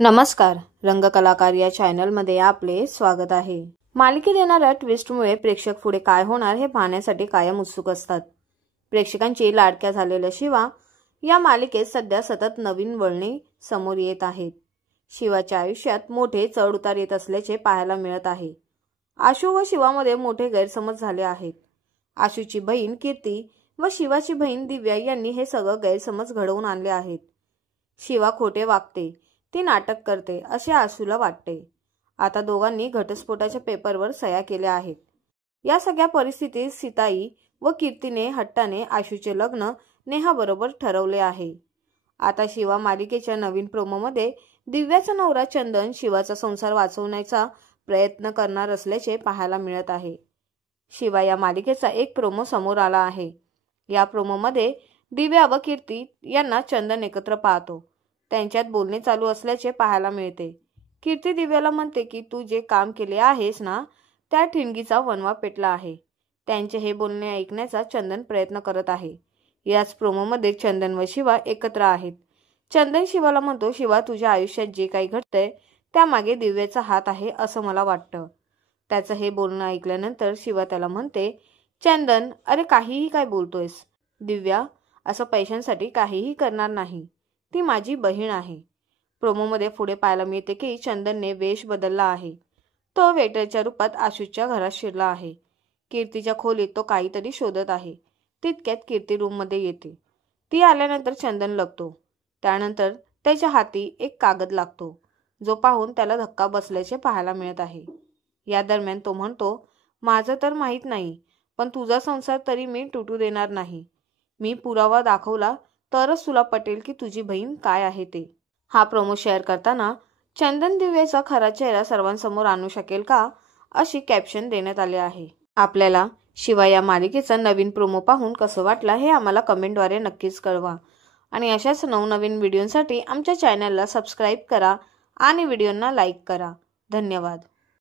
नमस्कार, रंगकलाकार या चॅनलमध्ये आपले स्वागत आहे। मालिकेत येणाऱ्या ट्विस्टमुळे प्रेक्षक पुढे काय होणार हे पाहण्यासाठी कायम उत्सुक असतात। प्रेक्षकांची लाडक्या झालेल्या शिवा या मालिकेत सध्या सतत नवीन वळणे समोर येत आहेत। शिवाच्या आयुष्यात मोठे चढउतार येत असल्याचे पाहायला मिळत आहे। आशू व शिवामध्ये मोठे गैरसमज झाले आहेत। आशूची बहीण कीर्ती व शिवाची बहीण दिव्या यांनी हे सगळं गैरसमज घडवून आणले आहेत। शिवा खोटे वागते, ती नाटक करते असे आशूला वाटते। आता दोघांनी घटस्फोटाच्या पेपरवर सह्या केल्या आहेत। या सगळ्या परिस्थितीत सीताई व कीर्तीने हट्टाने आशूचे लग्न नेहाबरोबर ठरवले आहे। आता शिवा मालिकेच्या नवीन प्रोमोमध्ये दिव्याचा नवरा चंदन शिवाचा संसार वाचवण्याचा प्रयत्न करणार असल्याचे पाहायला मिळत आहे। शिवा या मालिकेचा एक प्रोमो समोर आला आहे। या प्रोमोमध्ये दिव्या व कीर्ती यांना चंदन एकत्र पाहतो। त्यांच्यात बोलणे चालू असल्याचे पाहायला मिळते। कीर्ती दिव्याला म्हणते की तू जे काम केले आहेस ना, त्या ठिणगीचा वणवा पेटला आहे। त्यांचे हे बोलणे ऐकण्याचा चंदन प्रयत्न करत आहे। याच प्रोमोमध्ये चंदन व शिवा एकत्र आहेत। चंदन शिवाला म्हणतो, शिवा तुझ्या आयुष्यात जे काही घडतंय त्यामागे दिव्याचा हात आहे असं मला वाटतं। त्याचं हे बोलणं ऐकल्यानंतर शिवा त्याला म्हणते, चंदन अरे काहीही काय बोलतोयस? दिव्या असं पैशांसाठी काहीही करणार नाही, ती माझी बहीण आहे। प्रोमोमध्ये पुढे पाहायला मिळते की चंदनने वेश बदलला आहे। तो वेटरच्या रूपात आशूच्या घरात शिरला आहे। कीर्तीच्या खोलीत तो काहीतरी शोधत आहे। तितक्यात कीर्ती रूममध्ये येते। ती आल्यानंतर चंदन लगतो। त्यानंतर त्याच्या हाती एक कागद लागतो, जो पाहून त्याला धक्का बसल्याचे पाहायला मिळत आहे। या दरम्यान तो म्हणतो, माझं तर माहीत नाही, पण तुझा संसार तरी मी तुटू देणार नाही। मी पुरावा दाखवला तरच तुला पटेल की तुझी बहीण काय आहे ते। हा प्रोमो शेअर करताना चंदन दिव्याचा खरा चेहरा सर्वांसमोर आणू शकेल का, अशी कॅप्शन देण्यात आले आहे। आपल्याला शिवा या मालिकेचा नवीन प्रोमो पाहून कसं वाटला हे आम्हाला कमेंटद्वारे नक्कीच कळवा आणि अशाच नवनवीन व्हिडिओसाठी आमच्या चॅनलला सबस्क्राईब करा आणि व्हिडिओंना लाईक करा। धन्यवाद।